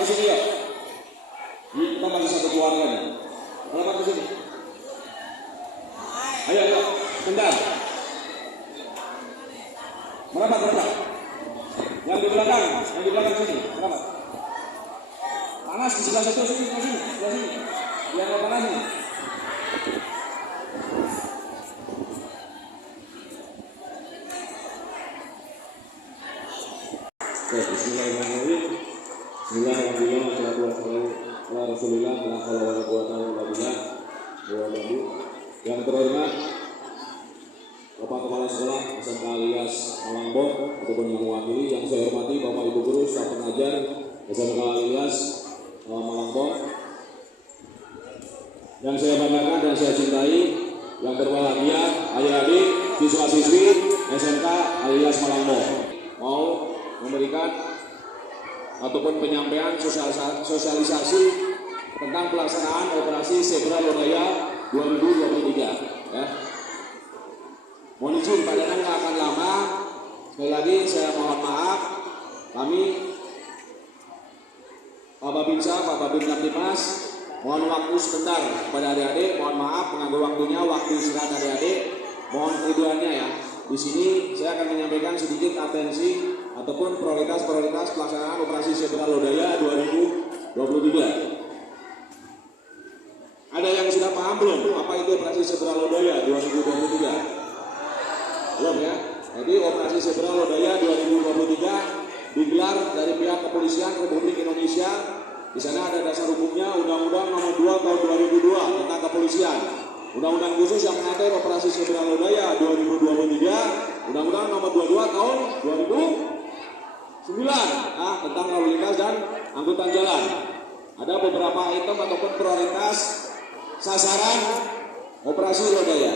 ke sini ya. Kita masih satu keluarga nih. Merapat ke sini. Ayo, bentar. Merapat. Yang di belakang sini. Merapat. Panas di sebelah satu sini. Biar nggak panas nih. Bismillahirrahmanirrahim. Bismillahirrahmanirrahim. Rasulullah yang terhormat Bapak Kepala Sekolah SMK alias Malangbong ataupun yang mewakili, yang saya hormati Bapak Ibu Guru, staf pengajar SMK alias Malangbong, yang saya banggakan dan saya cintai, yang berbahagia adik-adik siswa-siswi SMK alias Malangbong, mau memberikan ataupun penyampaian sosialisasi tentang pelaksanaan operasi Zebra Lodaya 2023 ya. Mohon izin Pak Danang nggak akan lama. Sekali lagi saya mohon maaf, kami Pak Babinsa, Pak Babin Kamtibmas mohon waktu sebentar kepada adik-adik, mohon maaf mengambil waktunya, waktu istirahat adik-adik, mohon keriduannya ya. Di sini saya akan menyampaikan sedikit atensi ataupun prioritas pelaksanaan operasi Zebra Lodaya 2023. Ada yang sudah paham belum apa itu operasi Zebra Lodaya 2023? Belum ya? Jadi operasi Zebra Lodaya 2023 digelar dari pihak Kepolisian Republik Indonesia. Di sana ada dasar hukumnya Undang-Undang Nomor 2 Tahun 2002 tentang Kepolisian. Undang-undang khusus yang mengatur operasi Zebra Lodaya 2023, Undang-Undang Nomor 22 Tahun 2009 tentang lalu lintas dan angkutan jalan. Ada beberapa item ataupun prioritas sasaran operasi Lodaya,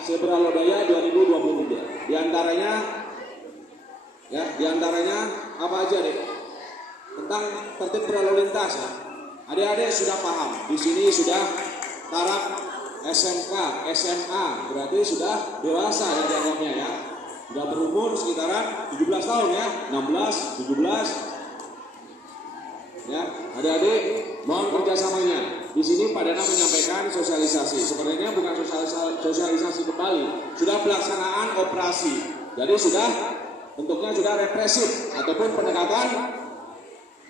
Zebra Lodaya 2023. Di antaranya apa aja deh? Tentang tertib berlalu lintas. Adik-adik sudah paham. Di sini sudah taraf SMK, SMA, berarti sudah dewasa ya dianggapnya ya. Sudah berumur sekitaran 17 tahun ya, 16, 17. Ya, adik-adik mohon kerjasamanya. Di sini Pak Danang menyampaikan sosialisasi. Sebenarnya bukan sosialisasi kembali, sudah pelaksanaan operasi. Jadi sudah bentuknya sudah represif ataupun penegakan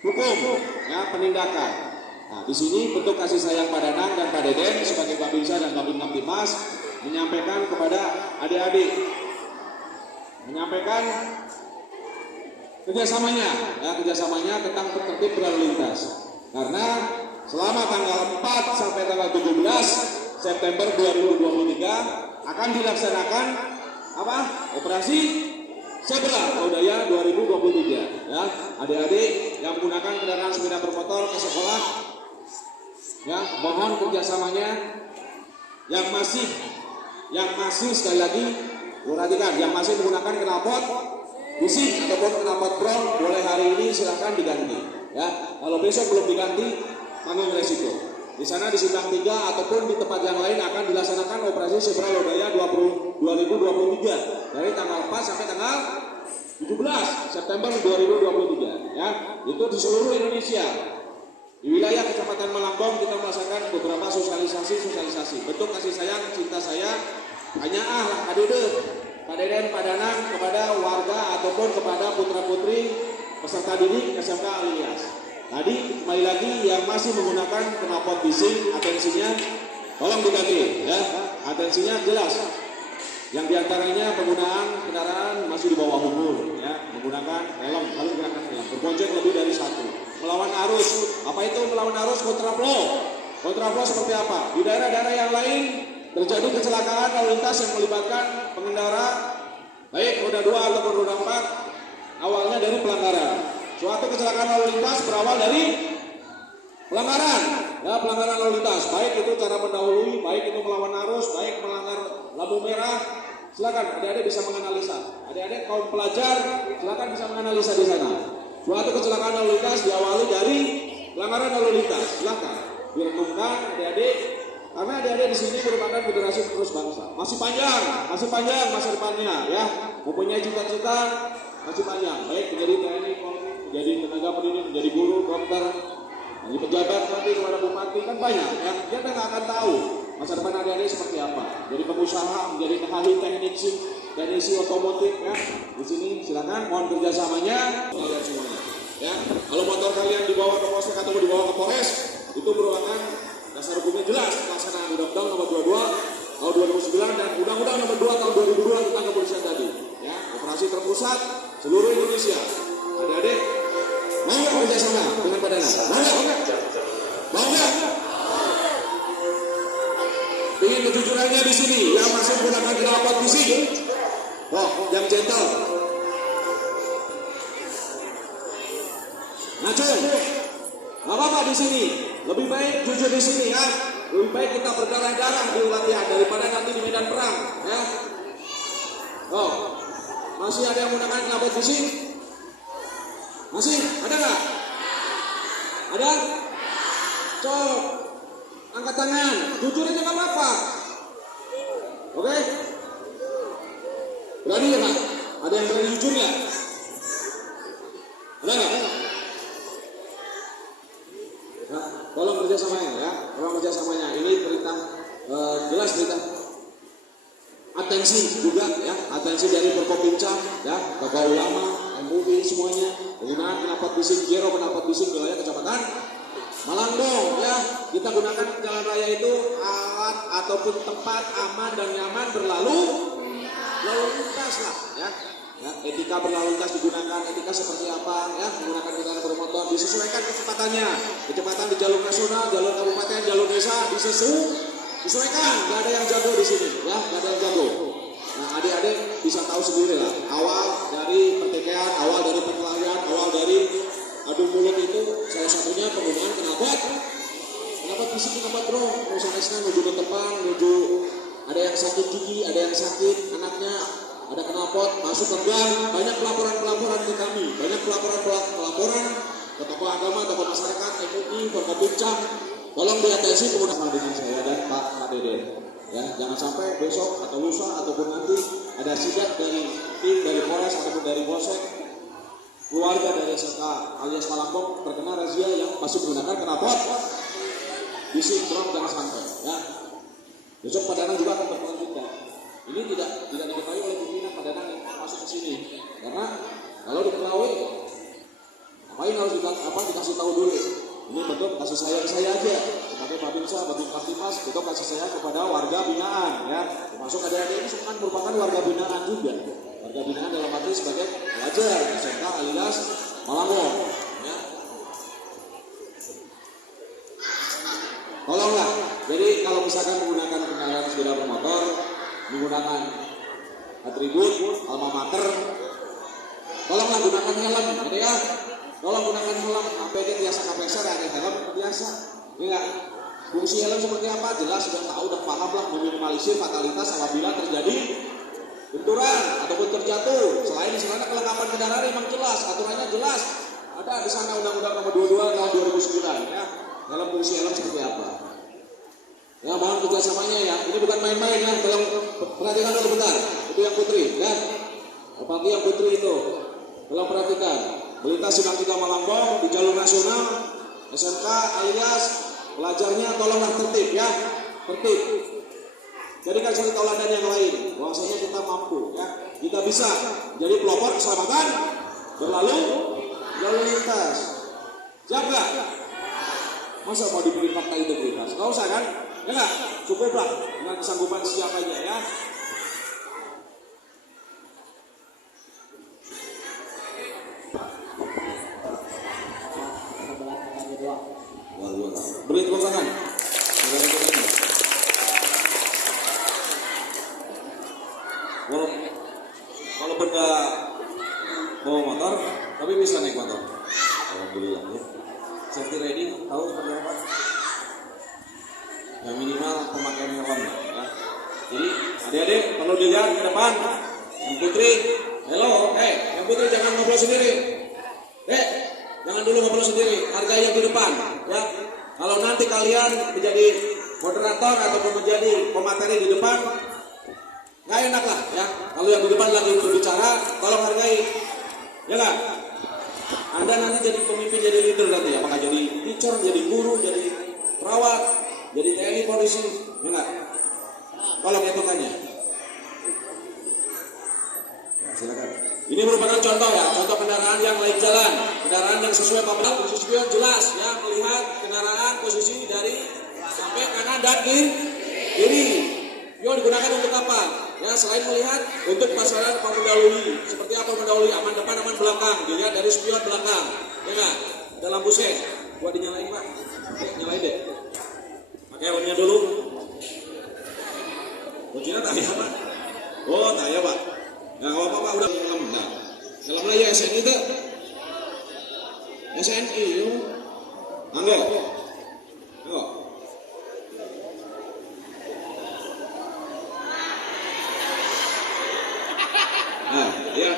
hukum, ya penindakan. Nah, di sini bentuk kasih sayang Pak Danang dan Pak Deden sebagai Babinsa dan Babin Kamtibmas menyampaikan kepada adik-adik, menyampaikan kerjasamanya tentang tertib berlalu lintas. Karena selama tanggal 4 sampai tanggal 17 September 2023 akan dilaksanakan operasi Zebra Lodaya 2023 ya. Adik-adik yang menggunakan kendaraan sepeda bermotor ke sekolah ya, mohon kerjasamanya. Yang masih sekali lagi perhatikan, yang masih menggunakan knalpot bising ataupun knalpot bron boleh hari ini silahkan diganti ya. Kalau besok belum diganti tanggung resiko. Di sana di Simpang 3 ataupun di tempat yang lain akan dilaksanakan operasi Zebra Lodaya 2023 dari tanggal 4 sampai tanggal 17 September 2023 ya. Itu di seluruh Indonesia. Di wilayah Kecamatan Malangbong kita melaksanakan beberapa sosialisasi. Bentuk kasih sayang, cinta saya hanya Pak Deden, Pak Danang kepada warga ataupun kepada putra-putri peserta didik SMK alias. Tadi kembali lagi yang masih menggunakan knalpot bising, atensinya tolong diganti ya. Atensinya jelas. Yang diantaranya penggunaan kendaraan masih di bawah umur ya, menggunakan helm, lalu menggunakan helm, berbonceng lebih dari satu, melawan arus. Apa itu melawan arus? Kontraflow. Kontraflow seperti apa? Di daerah-daerah yang lain terjadi kecelakaan lalu lintas yang melibatkan pengendara baik roda 2 ataupun roda 4 awalnya dari pelanggaran. Suatu kecelakaan lalu lintas berawal dari pelanggaran ya, pelanggaran lalu lintas, baik itu cara mendahului, baik itu melawan arus, baik melanggar lampu merah. Silakan adik-adik bisa menganalisa. Adik-adik kaum pelajar silakan bisa menganalisa di sana. Suatu kecelakaan lalu lintas diawali dari pelanggaran lalu lintas. Silakan direnungkan adik-adik, karena adik-adik di sini merupakan generasi penerus bangsa. Masih panjang masa depannya ya. Mempunyai cita-cita masih panjang, baik menjadi TNI, Polri, menjadi tenaga pendidik, menjadi guru, dokter, dokter, dari pejabat nanti kepada bupati kan banyak ya. Dia nggak akan tahu masa depan adik-adik seperti apa. Jadi pengusaha, menjadi ahli teknisi otomotif ya. Di sini silakan mohon kerjasamanya kalian semuanya. Ya, kalau motor kalian dibawa ke Polsek atau dibawa ke Polres, itu merupakan dasar hukumnya jelas pelaksanaan Undang-Undang Nomor 22 tahun 2009 dan Undang-Undang Nomor 2 tahun 2002 tentang kepolisian tadi. Ya, operasi terpusat seluruh Indonesia. Adik-adik, mau nggak kerjasama dengan Badan? Mau nggak? Ingin kejujurannya di sini, yang masih menggunakan knalpot di sini. Oh, yang gentle. Ngacung, nggak apa-apa di sini. Lebih baik jujur di sini ya. Lebih baik kita berdarah-darah di latihan daripada nanti di medan perang ya. Oh, masih ada yang menggunakan knalpot di sini? Masih ada nggak? Ada? Cok, angkat tangan. Jujur aja nggak apa-apa. Oke? Berani ya Pak? Ada yang berani jujur nggak? Ada nggak? Ya, tolong kerjasamanya ya, tolong kerjasamanya. Ini perintah jelas perintah. Atensi juga ya, atensi dari Forkopimda ya, tokoh ulama, MUI semuanya. Penggunaan knalpot bising zero, knalpot bising wilayah Kecamatan Malangbong ya. Kita gunakan jalan raya itu alat ataupun tempat aman dan nyaman berlalu lintas lah ya. Ya, etika berlalu lintas digunakan, etika seperti apa ya, menggunakan kendaraan bermotor disesuaikan kecepatannya, kecepatan di jalur nasional, jalur kabupaten, jalur desa disesuaikan, nggak ada yang jago di sini ya, nggak ada yang jago. Nah adik-adik bisa tahu sendiri lah, awal dari pertikaian, awal dari perkelahian, awal dari adu mulut itu salah satunya penggunaan knalpot fisik, knalpot bro, misalnya menuju ke depan, menuju ada yang sakit gigi, ada yang sakit anaknya, ada knalpot masuk ke gang, banyak pelaporan ke kami, banyak pelaporan ke tokoh agama, tokoh masyarakat, MUI, Forkopimda. Tolong diatensi penggunaan dengan saya dan Pak Deden. Ya, jangan sampai besok atau lusa ataupun nanti ada sidak dari tim dari Polres ataupun dari Polsek, keluarga dari SMK alias Malangbong terkena razia yang masih menggunakan knalpot bising, drone dan santai. Ya, besok Pak Danang juga akan berkelanjutan. Ini tidak diketahui oleh pimpinan Pak Danang yang masuk ke sini, karena kalau diketahui, ngapain harus dikasih tahu dulu. Ini bentuk kasih sayang saya aja sebagai Babinsa, Babin Kaptimas, bentuk kasih sayang kepada warga binaan ya. Termasuk adik-adik ini kan merupakan warga binaan juga. Warga binaan dalam arti sebagai pelajar SMK alias Malangbong ya. Tolonglah. Jadi kalau misalkan menggunakan kendaraan sepeda bermotor, menggunakan atribut alma mater, tolonglah gunakan helm gitu ya. Tolong gunakan helm, APD biasa KPSR ya, helm biasa. Ya, fungsi helm seperti apa? Jelas sudah tahu, sudah paham lah, meminimalisir fatalitas apabila terjadi benturan ataupun terjatuh. Selain di sana kelengkapan kendaraan memang jelas, aturannya jelas. Ada di sana Undang-Undang Nomor 22 tahun 2009 ya. Dalam fungsi helm seperti apa? Ya, mohon kerjasamanya ya. Ini bukan main-main ya. Tolong perhatikan dulu bentar. Itu yang putri ya. Apalagi yang putri itu. Tolong perhatikan. Melintas Sidang 3 Malangbong di jalur nasional SMK alias pelajarnya tolonglah tertib ya, tertib. Jadikan satu tauladan yang lain, bahwasanya kita mampu ya, kita bisa jadi pelopor keselamatan berlalu lalu lintas. Jaga. Masa mau dipilih fakta integritas? Nggak usah kan? Ya nggak? Cukuplah dengan kesanggupan siapa aja ya. Beri tepuk tangan. Kalau benda bawa motor, tapi bisa naik motor. Alhamdulillah ya. Safety ready, tahu seperti apa? Yang minimal pemakaian helm ya. Jadi adik-adik perlu dilihat ke depan. Yang putri, hello, yang putri jangan ngobrol sendiri. Jangan dulu ngobrol sendiri, hargai yang di depan ya. Kalau nanti kalian menjadi moderator ataupun menjadi pemateri di depan, nggak enak lah ya. Kalau yang di depan lagi berbicara, tolong hargai, ya kan? Anda nanti jadi pemimpin, jadi leader nanti, apakah jadi teacher, jadi guru, jadi perawat, jadi TNI, polisi, enggak? Tolong hitungannya. Silakan. Ini merupakan contoh ya, contoh kendaraan yang laik jalan, kendaraan yang sesuai pabrik, posisi spion jelas ya, melihat kendaraan posisi dari sampai kanan dan kiri. Spion digunakan untuk apa? Ya, selain melihat untuk pasaran mendahului, seperti apa mendahului, aman depan, aman belakang, dilihat dari spion belakang, ya nggak? Ada lampu sen, buat dinyalain Pak, nyalain deh. Pakai helmnya dulu. Kuncinya tak ya Pak? Oh tak ya Pak. Nah kalau Pak udah helm, nah helmnya ya SNI itu, SNI yuk, anggo. Nah, ya.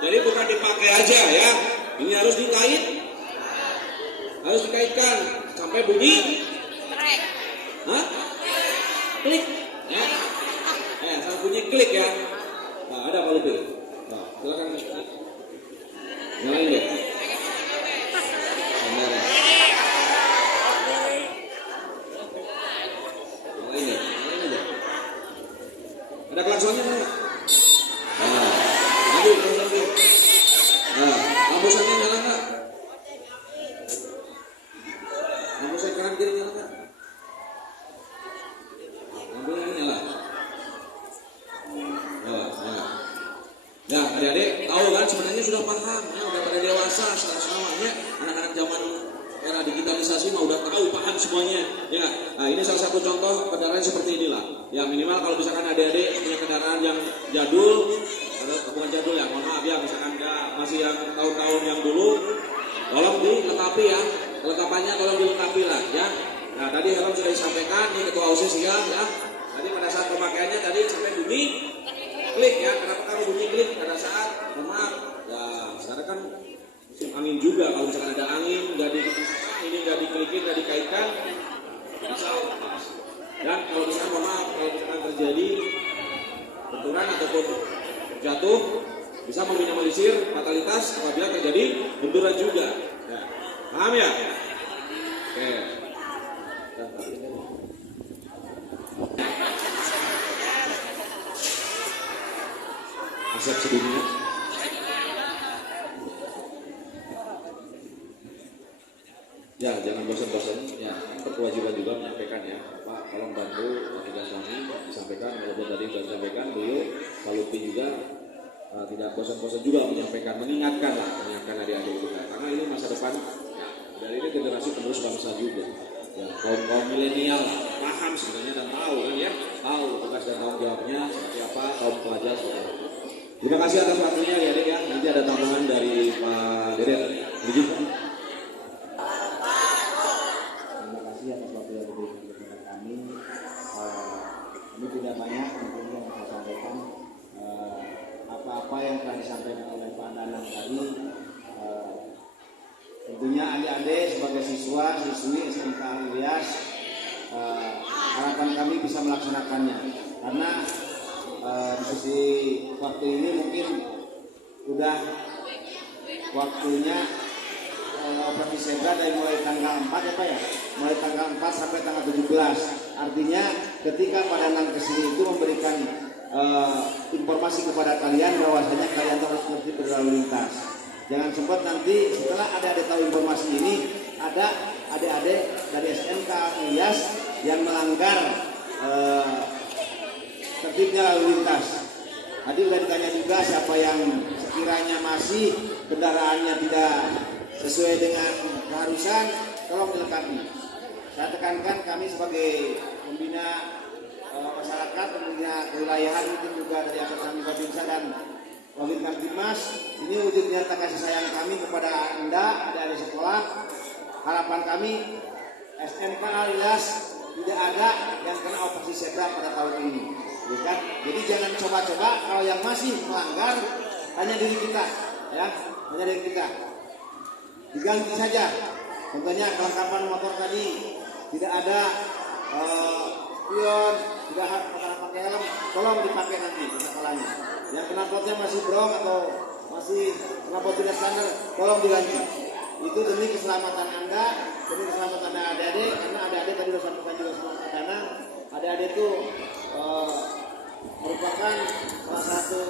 Jadi bukan dipakai aja ya, ini harus dikaitkan sampai bunyi. Hah? Klik. Ya. Sampai bunyi klik ya. Nah, ada apa lebih? Nah, silakan. Nyalain deh. Nyalain deh. Ada klaksonnya mana? Nah, aduh, nah, lampu sennya nyala nggak? Lampu sen kanan kiri nyala nggak? Lampunya ini nyala. Nyala. Ya, adik-adik tahu kan sebenarnya sudah paham, ya, udah pada dewasa selamanya anak-anak zaman era digitalisasi mah udah tahu, paham semuanya. Ya, nah ini salah satu contoh kendaraan seperti inilah. Ya minimal kalau misalkan adik-adik punya kendaraan yang jadul, bukan jadul ya, mohon maaf ya, misalkan masih yang tahun-tahun yang dulu, tolong dilengkapi ya, kelengkapannya tolong dilengkapi lah ya. Nah tadi helm sudah disampaikan, nih ketua OSIS ya. Tadi pada saat pemakaiannya tadi sampai bunyi klik ya, kenapa kamu bunyi klik pada saat maaf ya, sekarang kan musim angin juga, kalau misalkan ada angin nggak diklikin, nggak dikaitkan bisa lepas. Dan kalau misalkan maaf, kalau misalkan terjadi benturan ataupun jatuh, bisa meminimalisir fatalitas apabila terjadi benturan juga ya. Paham ya? Oke. Asap sedunia. Ya, jangan bosan-bosan. Ya, berkewajiban juga menyampaikan ya. Pak, tolong bantu tugas kami disampaikan. Walaupun tadi sudah disampaikan, beliau Pak Lutfi juga tidak bosan-bosan juga mengingatkan adik-adik kita. Karena ini masa depan. Ya, dari ini generasi penerus bangsa juga. Ya, kaum milenial paham sebenarnya dan tahu kan ya, tahu tugas dan tanggung jawabnya seperti apa, kaum pelajar seperti apa. Terima kasih atas waktunya ya Dek ya. Nanti ada tambahan dari Pak Deret. Terima kasih atas waktu yang diberikan kepada kami. Ini tidak banyak mungkin yang saya sampaikan. Apa-apa yang telah disampaikan oleh Pak Danang tadi, tentunya adik-adik sebagai siswi SMK Ilyas, harapan kami bisa melaksanakannya. Karena di sisi waktu ini mungkin udah waktunya operasi zebra dari mulai tanggal 4 ya Pak ya, mulai tanggal 4 sampai tanggal 17. Artinya ketika Pak Danang kesini itu memberikan informasi kepada kalian bahwasanya kalian harus mengerti berlalu lintas. Jangan sempat nanti setelah adik-adik tahu informasi ini, ada adik-adik dari SMK Ilyas yang melanggar tertibnya lalu lintas. Tadi sudah ditanya juga siapa yang sekiranya masih kendaraannya tidak sesuai dengan keharusan, tolong dilengkapi. Saya tekankan kami sebagai pembina masyarakat, pembina kewilayahan, mungkin juga dari Akademi Babinsa dan Wabit Kamtibmas, ini wujud nyata kasih sayang kami kepada Anda, adik-adik sekolah. Harapan kami SMK Ilyas tidak ada yang kena operasi zebra pada tahun ini. Bukan? Jadi jangan coba-coba, kalau yang masih melanggar hanya diri kita, ya, hanya diri kita. Diganti saja. Contohnya kelengkapan motor tadi tidak ada spion, tidak pakai helm, tolong dipakai nanti masalahnya. Yang knalpotnya masih brong atau masih knalpot tidak standar, tolong diganti. Itu demi keselamatan Anda, demi keselamatan adik-adik, karena adik-adik tadi sudah sampaikan juga sama Kak Danang, adik-adik itu merupakan salah satu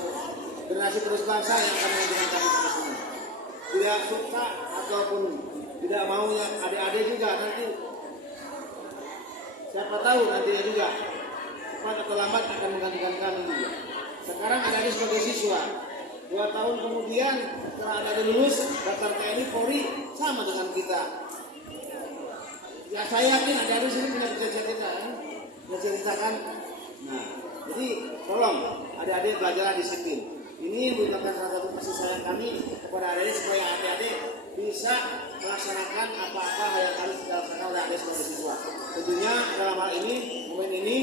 generasi terus bangsa yang akan menentukan kami semua. Tidak suka ataupun tidak maunya adik-adik juga nanti, siapa tahu nantinya juga cepat atau lambat akan menggantikan kami juga. Sekarang adik-adik sebagai siswa, 2 tahun kemudian setelah adik-adik lulus daftar TNI Polri sama dengan kita. Ya saya yakin adik-adik sini punya cita-cita kan, menceritakan. Nah, jadi tolong adik-adik belajar disiplin. Ini merupakan salah satu kasih sayang kami kepada adik-adik supaya adik-adik bisa melaksanakan apa-apa yang harus dilaksanakan oleh adik sebagai siswa. Tentunya dalam hal ini, momen ini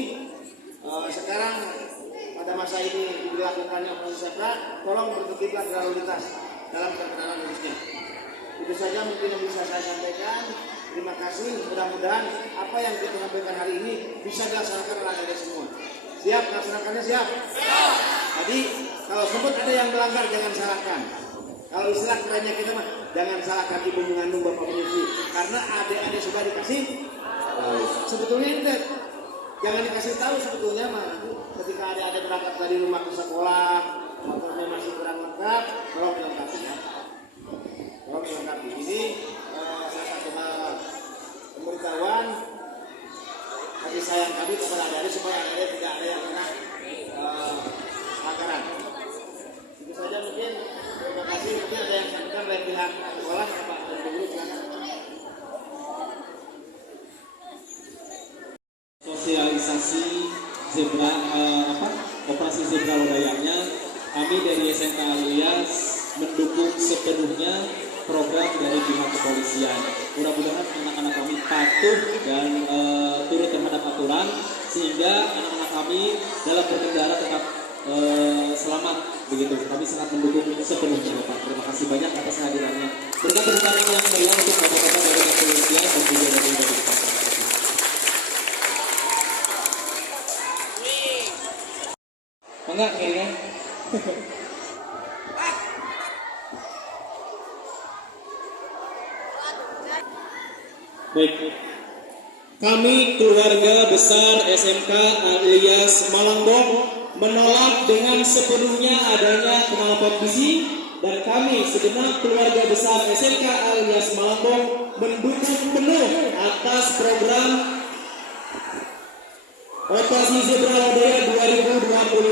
sekarang pada masa ini dilakukannya operasi zebra, tolong bertertiblah lalu lintas dalam perjalanan khususnya. Itu saja mungkin yang bisa saya sampaikan. Terima kasih. Mudah-mudahan apa yang kita sampaikan hari ini bisa dilaksanakan oleh adik semua. Siap melaksanakannya? Siap. Jadi kalau sempat ada yang melanggar jangan salahkan. Kalau istilah kerennya kita mah jangan salahkan ibu mengandung bapak menyusui. Karena adik-adik sudah dikasih sebetulnya itu jangan dikasih tahu sebetulnya mah. Ketika adik-adik berangkat dari rumah ke sekolah, motornya masih kurang lengkap, tolong dilengkapi ya. Tolong dilengkapi. Ini salah satu pemberitahuan kasih sayang kami kepada adik-adik supaya adik-adik tidak ada yang kena pelanggaran. Itu saja mungkin. Terima kasih. Mungkin ada yang sampaikan dari pihak sekolah, Pak Guru, silakan. Sosialisasi zebra operasi zebra Lodayanya, kami dari SMK Al-Ilyas mendukung sepenuhnya program dari pihak kepolisian. Mudah-mudahan anak-anak kami patuh dan turut terhadap aturan sehingga anak-anak kami dalam berkendara tetap selamat begitu. Kami sangat mendukung sepenuhnya Bapak. Terima kasih banyak atas kehadirannya. Berkat dukungan yang meriah untuk bapak-bapak dari kepolisian dan juga dari departemen. Enggak kayaknya. Baik. Kami keluarga besar SMK Al-Ilyas Malangbong menolak dengan sepenuhnya adanya knalpot besi dan kami segenap keluarga besar SMK Al-Ilyas Malangbong mendukung penuh atas program Operasi Zebra Lodaya 2022